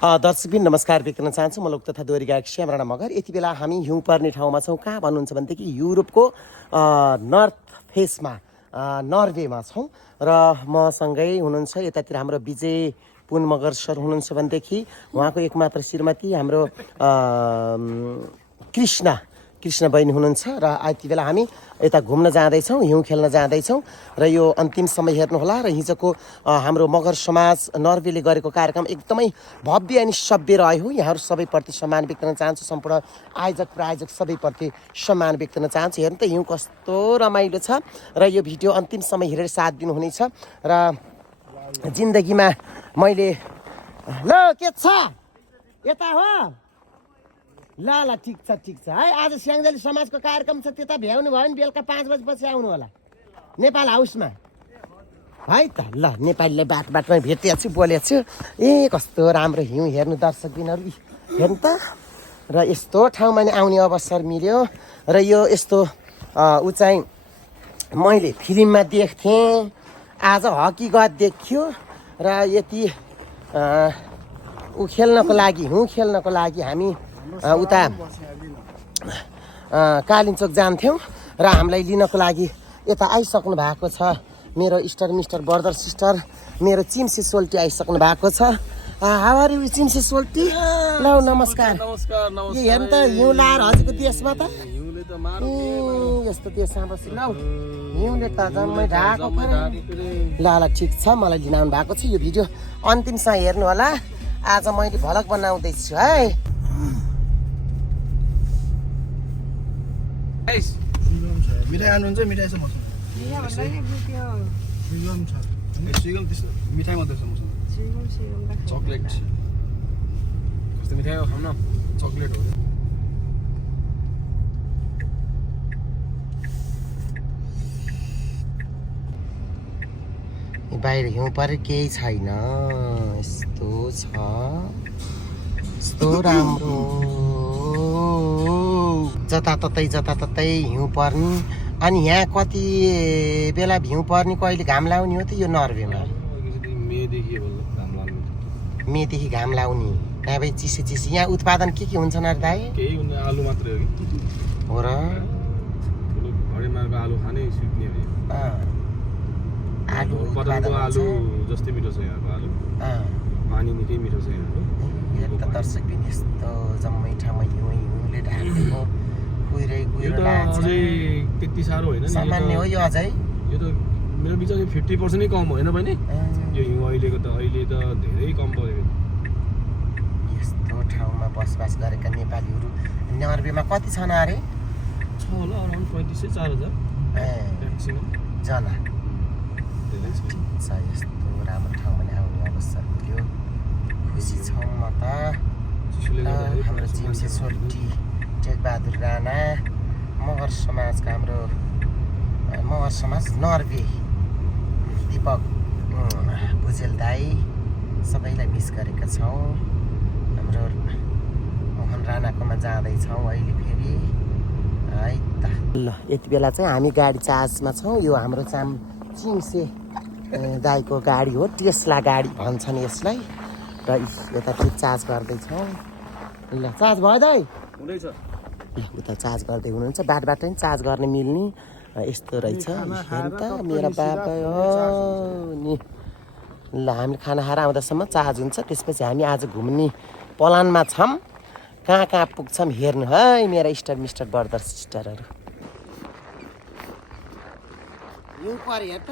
दर्शकबिन नमस्कार व्यक्त गर्न चाहन्छु। म लोक तथा दोहोरी गायक श्याम राणा मगर। यति बेला हामी हिउँ पर्ने ठाउँमा छौँ। कहाँ भन्नुहुन्छ भनेदेखि युरोपको नर्थ फेसमा नर्वेमा छौँ र मसँगै हुनुहुन्छ यतातिर हाम्रो विजय पुन मगर सर हुनुहुन्छ भनेदेखि उहाँको एकमात्र श्रीमती हाम्रो कृष्ण बहिनी हुनुहुन्छ र यति बेला हामी यता घुम्न जाँदैछौँ, हिउँ खेल्न जाँदैछौँ र यो अन्तिम समय हेर्नुहोला। र हिजोको हाम्रो मगर समाज नर्वेले गरेको कार्यक्रम एकदमै भव्य अनि सभ्य रह्यो। यहाँहरू सबैप्रति सम्मान व्यक्त गर्न चाहन्छु। सम्पूर्ण आयोजक प्रायोजक सबैप्रति सम्मान व्यक्त गर्न चाहन्छु। हेर्नु त हिउँ कस्तो रमाइलो छ र यो भिडियो अन्तिम समय हेरेर साथ दिनुहुनेछ। र जिन्दगीमा मैले ल के छ यता हो ल ठिक छ है। आज स्याङ्जाली समाजको कार्यक्रम छ, त्यता भ्याउनु भयो भने बेलुका 5 बजेपछि आउनु होला नेपाल हाउसमा है त। ल नेपालीले बाटोमा भेटिएको छु, बोलेको छु। कस्तो राम्रो हिउँ हेर्नु दर्शकबिनहरू, हेर्नु त। र यस्तो ठाउँमा नि आउने अवसर मिल्यो र यो यस्तो ऊ चाहिँ मैले फिल्ममा देख्थेँ, आज हकिकत देखियो। र यति ऊ खेल्नको लागि हिउँ खेल्नको लागि हामी उता कालिम्पोङ जान्थ्यौँ र हामीलाई लिनको लागि यता आइसक्नु भएको छ मेरो इष्टर मिस्टर ब्रदर सिस्टर, मेरो चिम्से सोल्टी आइसक्नु भएको छ। हाउ आर यु चिम्से सोल्टी? ल नमस्कार। यो हेर्नु त हिउँ लाएर हजुरको देशमा त यस्तो देशमा बस्छु। ल हिउँले त जम्मै ढाको ल ठिक छ, मलाई लिन आउनु भएको छ। यो भिडियो अन्तिमसम्म हेर्नु होला। आज मैले भ्लग बनाउँदैछु है। मिठाई आउनुहुन्छ? मिठाई छ मसँग। मिठाई मात्रै छ मसँग। चकलेट कस्तो मिठाई हो? खाउँ न। चकलेट हो। बाहिर हिउँ परे केही छैन, यस्तो छ, यस्तो राम्रो। जताततै हिउँ पर्ने। अनि यहाँ कति बेला हिउँ पर्ने, कहिले घाम लाउने हो त यो नर्वेमा? मेदेखि घाम लाउने। त्यहाँ भाइ चिसो। यहाँ उत्पादन के हुन्छन् अरे दाइ? केही हुन्न, आलु मात्रै हो हो र? आलु खाने सुक्ने आलु आलु जस्तै मिठो छ यहाँको आलु। पानी निकै मिठो छ यहाँको। हेर त दर्शकबिन, यस्तो जम्मै ठाउँमा हिउँले ढाकेको कुहिरो अझै त्यति साह्रो होइन, सामान्य हो यो अझै। यो त मेरो विचारमा 50% कम होइन बहिनी यो हिउँ अहिले त धेरै कम भयो। यस्तो ठाउँमा बसोबास गरेका नेपालीहरू नर्वेमा कति छन् अरे? छ होला, अराउन्ड 35,000-4000 म्याक्सिमम जना। यस्तो राम्रो ठाउँमा आउने अवसर मिल्यो, खुसी छौँ म त। हाम्रो चिम्से सोल्टी टेकबहादुर राणा, मगर समाजका हाम्रो मगर समाज नर्वे दीपक भुजेल दाई, सबैलाई मिस गरेका छौँ। हाम्रो मोहन राणाकोमा जाँदैछौँ अहिले फेरि है त। ल यति बेला चाहिँ हामी गाडी चार्जमा छौँ। यो हाम्रो चिम्से दाईको गाडी हो, टेस्ला गाडी भन्छन् यसलाई। र यता ठिक चार्ज गर्दैछौँ। ल चार्ज भयो दाइ? हुँदैछ। उता चार्ज गर्दै हुनुहुन्छ। बाटोबाट नि चार्ज गर्न मिल्ने यस्तो रहेछ। हेर्नु त मेरो बाबा हो नि। ल हामी खाना खाएर आउँदासम्म चार्ज हुन्छ। त्यसपछि हामी आज घुम्ने प्लानमा छौँ। कहाँ पुग्छौँ हेर्नु है मेरा इष्टर मिस्टर ब्रदर सिस्टरहरू। हिउँ पर्यो त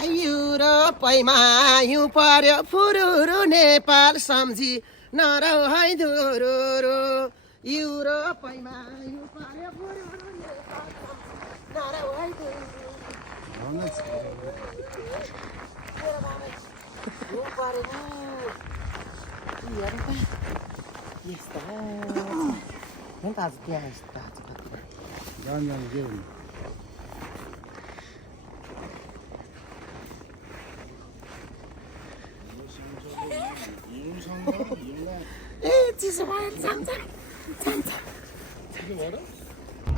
युरोपैमा, हिउँ पर्यो फुरुरु नेपाल सम्झी नरौ है धुरुरु। युरोपैमा हिउँ पर्यो फुरुरु नेपाल सम्झी नरौ है धुरुरु। हिउँ पर्यो नि हेर्नु त, यस्तो हेर्नु त। आज त्यहाँ यस्तो आज कति चिसो भयो।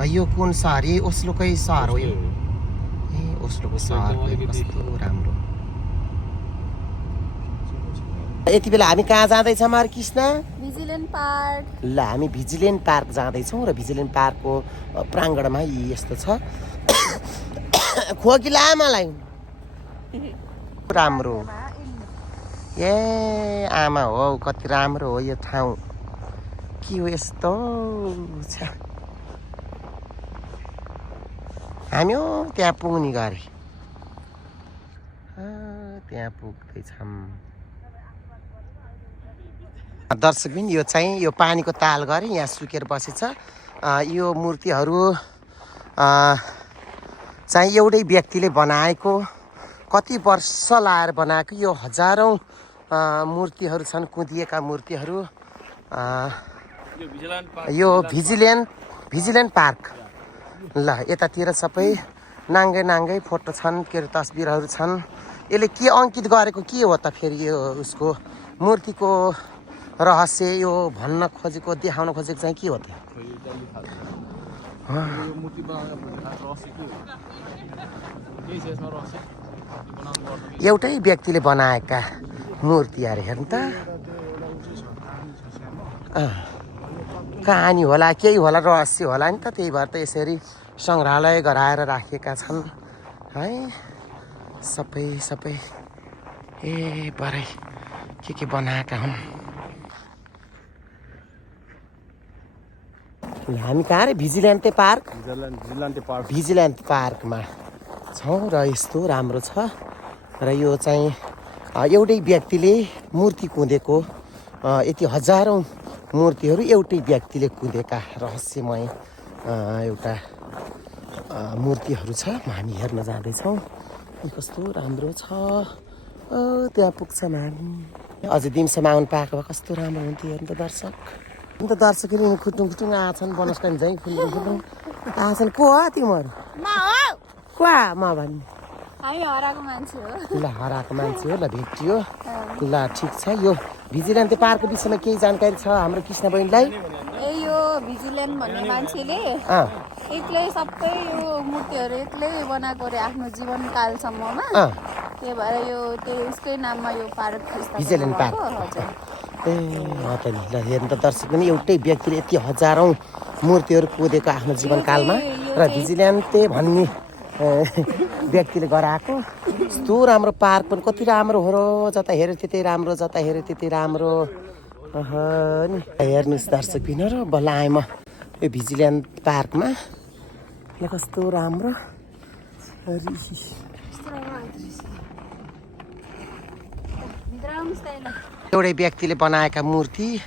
यो कुन सहर? ओस्लोकै सहर हो यो। ओस्लोको सहर कस्तो राम्रो। यति बेला हामी कहाँ जाँदैछौँ कृष्ण? भिजिलेन्ट पार्क। ल हामी भिजिलेन्ट पार्क जाँदैछौँ र भिजिलेन्ट पार्कको प्राङ्गणमा यस्तो छ। खोकिला मलाई राम्रो। ए आमा हो कति राम्रो हो यो ठाउँ। के हो यस्तो छ। हामी त्यहाँ पुग्ने गरे त्यहाँ पुग्दैछौँ। दर्शकबिन यो चाहिँ यो पानीको ताल गरे यहाँ सुकेर बसेछ। यो मूर्तिहरू चाहिँ एउटै व्यक्तिले बनाएको, कति वर्ष लाएर बनाएको। यो हजारौँ मूर्तिहरू छन्, कुँदिएका मूर्तिहरू। यो भिजिलेन्ट पार्क। ल यतातिर सबै नाङ्गै फोटो छन्, के अरे तस्बिरहरू छन्। यसले के अङ्कित गरेको के हो त फेरि यो उसको मूर्तिको रहस्य यो भन्न खोजेको देखाउन खोजेको चाहिँ के हो त? एउटै व्यक्तिले बनाएका मूर्तिहरू हेर्नु त। कहानी होला, केही होला, रहस्य होला नि त। त्यही भएर त यसरी सङ्ग्रहालय गराएर राखेका छन् है सबै। ए बरै के बनाएका हुन्। हामी कहाँ रे? भिजिलेन्ट पार्कमा छौँ र यस्तो राम्रो छ। र यो चाहिँ एउटै व्यक्तिले मूर्ति कुँदेको, यति हजारौँ मूर्तिहरू एउटै व्यक्तिले कुँदेका रहस्यमय एउटा मूर्तिहरू छ। हामी हेर्न जाँदैछौँ। कस्तो राम्रो छ। त्यहाँ पुग्छौँ हामी। अझै दिमसम्म आउनु पाएको भए कस्तो राम्रो हुन्थ्यो। हेर्नु त दर्शक, दर्शकहरू खुट्टुङ आछन्। बनस्टैन झैँ खुट्टुङ आछन्। को हो तिमीहरू? को म भन्नु? हामी हराएको मान्छे हो। ल हराएको मान्छे हो। ल भेटियो। ल ठिक छ। यो भिजिलेन्ट पार्कको विषयमा केही जानकारी छ हाम्रो कृष्ण बहिनीलाई? यो भिजिलेन्ट भन्ने मान्छेले एक्लै सबै यो मूर्तिहरू एक्लै बनाएको अरे आफ्नो जीवनकालसम्ममा। त्यही भएर यो त्यसकै नाममा यो पार्क भिजिलेन्ट पार्क। ए हो त नि। ल हेर्नु त दर्शक पनि एउटै व्यक्तिले यति हजारौँ मूर्तिहरू कुदेको आफ्नो जीवनकालमा र भिजिलेन्टे भन्ने व्यक्तिले गराएको। यस्तो राम्रो पार्क पनि कति राम्रो हो र। जता हेऱ्यो त्यतै राम्रो, जता हेऱ्यो त्यतै राम्रो। नि हेर्नुहोस् दर्शकबिनहरू, बल्ल आएँ म यो भिजिलेन्ट पार्कमा। यहाँ कस्तो राम्रो। एउटै व्यक्तिले बनाएका मूर्ति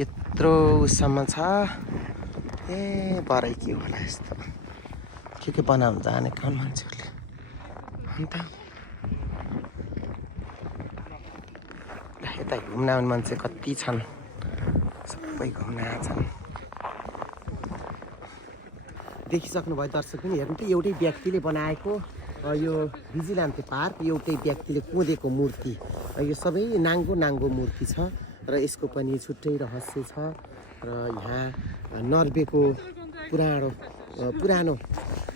यत्रो उसम्म छ। ए बरै के होला यस्तो के बनाउनु जाने कौन मान्छेहरूले। अन्त यता घुम्न आउने मान्छे कति छन्, सबै घुम्न आछन्। देखिसक्नु भयो दर्शक पनि। हेर्नु त एउटै व्यक्तिले बनाएको यो भिजिलेन्ट पार्क, एउटै व्यक्तिले कुँदेको मूर्ति। यो सबै नाङ्गो मूर्ति छ र यसको पनि छुट्टै रहस्य छ। र यहाँ नर्वेको पुरानो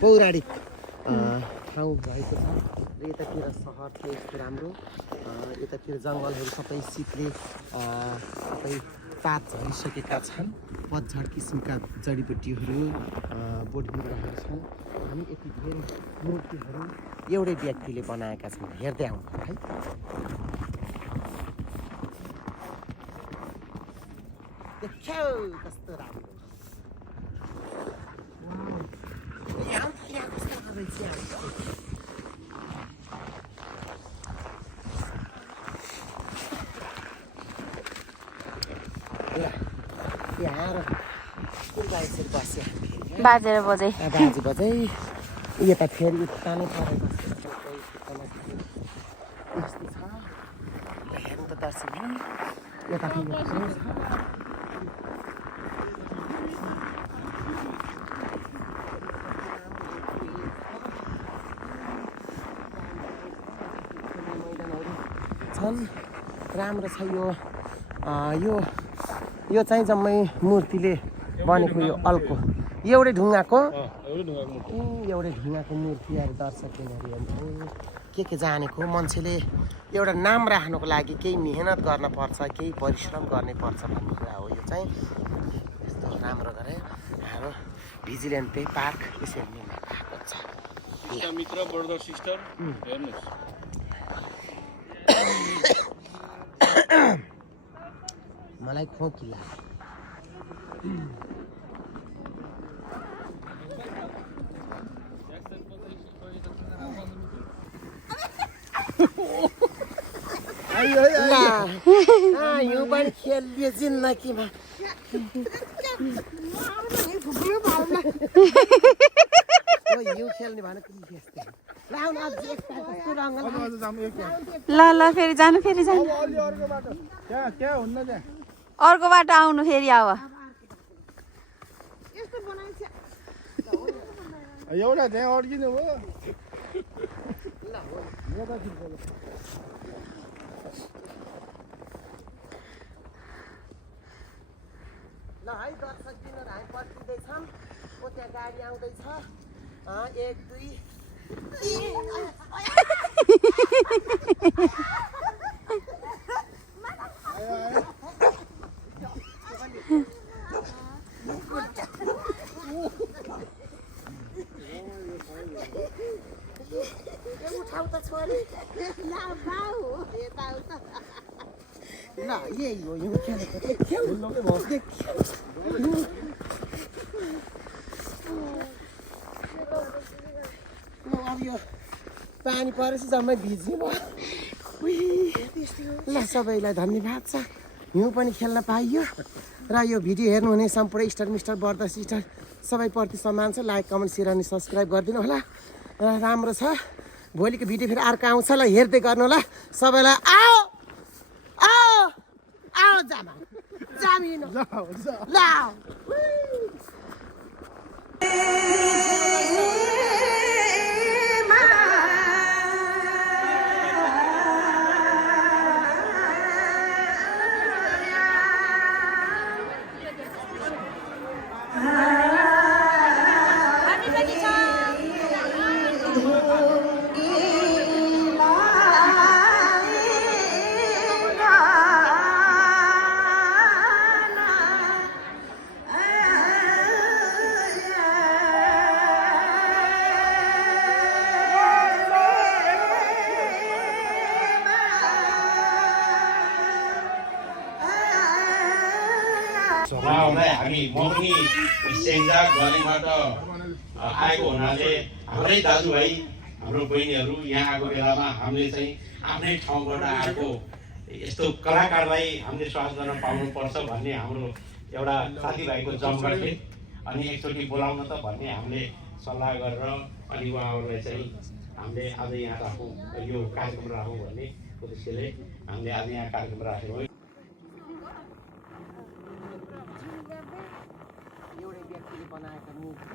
पौराणिक ठाउँ रहेको छ। र यतातिर सहर छ यस्तो राम्रो। यतातिर जङ्गलहरू सबै शीतले सबै पात झरिसकेका छन्। पतझड किसिमका जडीबुटीहरू बोटबिरुवाहरू छन्। हामी यति धेरै मूर्तिहरू एउटै व्यक्तिले बनाएका छन्। हेर्दै आउनु है। देख्यौ कस्तो राम्रो। यहाँ कस्तो रहेछ। यहाँ बाजेर बजै यता फेरि तानै परेको यस्तो छ। हेर्नु त दर्शक यता छन्। राम्रो छ यो चाहिँ जम्मै मूर्तिले बनेको। यो अल्को एउटै ढुङ्गाको मूर्तिहरू दर्शकहरू के जानेको मान्छेले एउटा नाम राख्नुको लागि केही मेहनत गर्न पर्छ, केही परिश्रम गर्नै पर्छ भन्ने कुरा हो। यो चाहिँ यस्तो राम्रो गरेर हाम्रो भिजिलेन्ट पे पार्क यसरी निर्माण भएको छ। मित्र ब्रदर सिस्टर हेर्नुहोस् मलाई खोकी लाग्यो। यो पनि खेलियो जिन्दगीमा। यो खेल्ने भनेको ल ल फेरि जानु अर्को बाटो आउनु फेरि अब एउटा त्यहाँ अड्किनु भयो। ल है दर्शक दिनहरू हामी पर्खिँदैछौँ। त्यहाँ गाडी आउँदैछ। 1 2 उठाउ त छोरी। ल यही हो यो अब यो पानी परेपछि जम्मै भिज्ने भयो। ल सबैलाई धन्यवाद छ। हिउँ पनि खेल्न पाइयो र यो भिडियो हेर्नुहुने सम्पूर्ण स्टार मिस्टर बर्दर सिस्टर सबैप्रति सम्मान छ। लाइक कमेन्ट सेयर अनि सब्सक्राइब गरिदिनु होला। र राम्रो छ। भोलिको भिडियो फेरि अर्को आउँछ। ल हेर्दै गर्नु होला। सबैलाई आओ आओ आओ जामा जामिनु ल उहाँहरूलाई हामी म पनि सेन्जा गलेबाट आएको हुनाले हाम्रै दाजुभाइ हाम्रो बहिनीहरू यहाँ आएको बेलामा हामीले चाहिँ आफ्नै ठाउँबाट आएको यस्तो कलाकारलाई हामीले स्वागत गर्न पाउनुपर्छ भन्ने हाम्रो एउटा साथीभाइको जमघट थियो। अनि एकचोटि बोलाउन त भन्ने हामीले सल्लाह गरेर अनि उहाँहरूलाई चाहिँ हामीले आज यहाँ राखौँ, यो कार्यक्रम राखौँ भन्ने उद्देश्यले हामीले आज यहाँ कार्यक्रम राखेको। एउटै व्यक्तिले बनाएका बनाएको